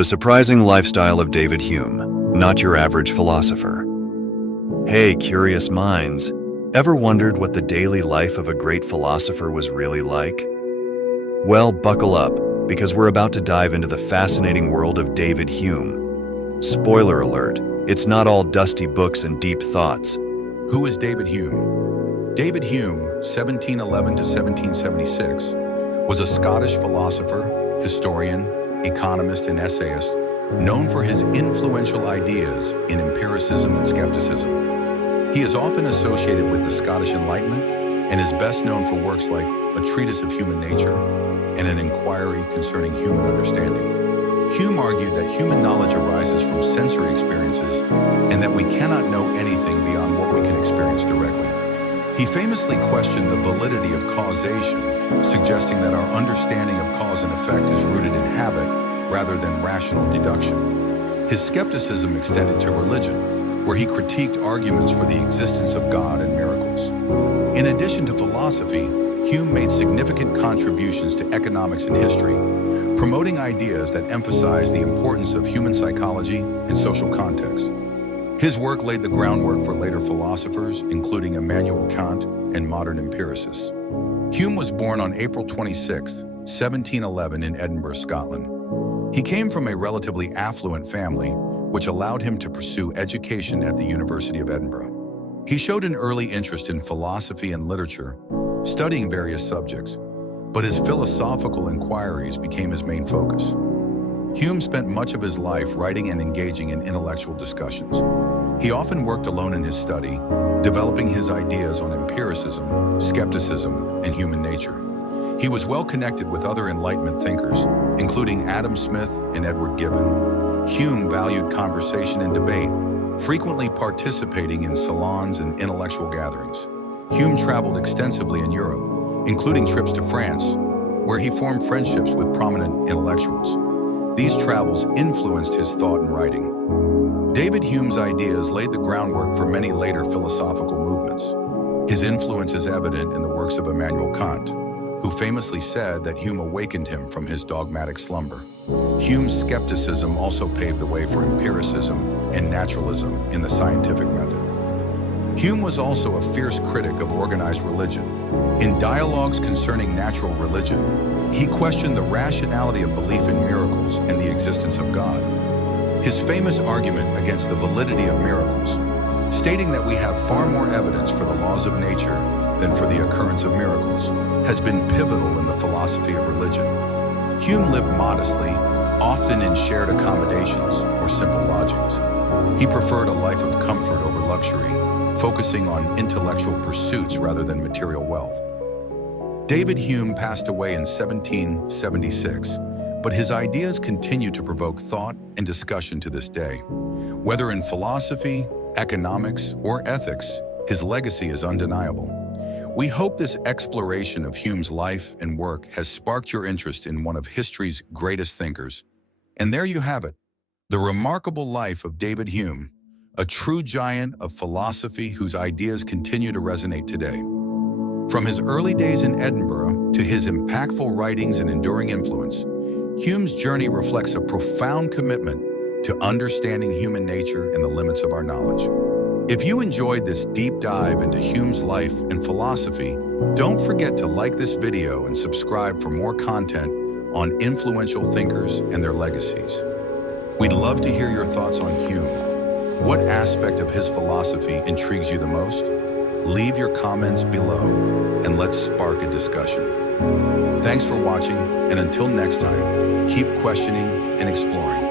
The Surprising Lifestyle of David Hume, Not Your Average Philosopher. Hey, curious minds, ever wondered what the daily life of a great philosopher was really like? Well, buckle up, because we're about to dive into the fascinating world of David Hume. Spoiler alert, it's not all dusty books and deep thoughts. Who is David Hume? David Hume, 1711 to 1776, was a Scottish philosopher, historian, economist, and essayist, known for his influential ideas in empiricism and skepticism. He is often associated with the Scottish Enlightenment and is best known for works like A Treatise of Human Nature and an inquiry concerning human understanding. Hume argued that human knowledge arises from sensory experiences and that we cannot know anything beyond what we can experience directly. He famously questioned the validity of causation, suggesting that our understanding of cause and effect is rooted in habit rather than rational deduction. His skepticism extended to religion, where he critiqued arguments for the existence of God and miracles. In addition to philosophy, Hume made significant contributions to economics and history, promoting ideas that emphasize the importance of human psychology and social context. His work laid the groundwork for later philosophers, including Immanuel Kant and modern empiricists. Hume was born on April 26, 1711 in Edinburgh, Scotland. He came from a relatively affluent family, which allowed him to pursue education at the University of Edinburgh. He showed an early interest in philosophy and literature, studying various subjects, but his philosophical inquiries became his main focus. Hume spent much of his life writing and engaging in intellectual discussions. He often worked alone in his study, developing his ideas on empiricism, skepticism, and human nature. He was well connected with other Enlightenment thinkers, including Adam Smith and Edward Gibbon. Hume valued conversation and debate, frequently participating in salons and intellectual gatherings. Hume traveled extensively in Europe, including trips to France, where he formed friendships with prominent intellectuals. These travels influenced his thought and writing. David Hume's ideas laid the groundwork for many later philosophical movements. His influence is evident in the works of Immanuel Kant, who famously said that Hume awakened him from his dogmatic slumber. Hume's skepticism also paved the way for empiricism and naturalism in the scientific method. Hume was also a fierce critic of organized religion. In dialogues concerning natural religion, he questioned the rationality of belief in miracles and the existence of God. His famous argument against the validity of miracles, stating that we have far more evidence for the laws of nature than for the occurrence of miracles, has been pivotal in the philosophy of religion. Hume lived modestly, often in shared accommodations or simple lodgings. He preferred a life of comfort over luxury, focusing on intellectual pursuits rather than material wealth. David Hume passed away in 1776, but his ideas continue to provoke thought and discussion to this day. Whether in philosophy, economics, or ethics, his legacy is undeniable. We hope this exploration of Hume's life and work has sparked your interest in one of history's greatest thinkers. And there you have it, the remarkable life of David Hume, a true giant of philosophy whose ideas continue to resonate today. From his early days in Edinburgh to his impactful writings and enduring influence, Hume's journey reflects a profound commitment to understanding human nature and the limits of our knowledge. If you enjoyed this deep dive into Hume's life and philosophy, don't forget to like this video and subscribe for more content on influential thinkers and their legacies. We'd love to hear your thoughts on Hume. What aspect of his philosophy intrigues you the most? Leave your comments below and let's spark a discussion. Thanks for watching, and until next time, keep questioning and exploring.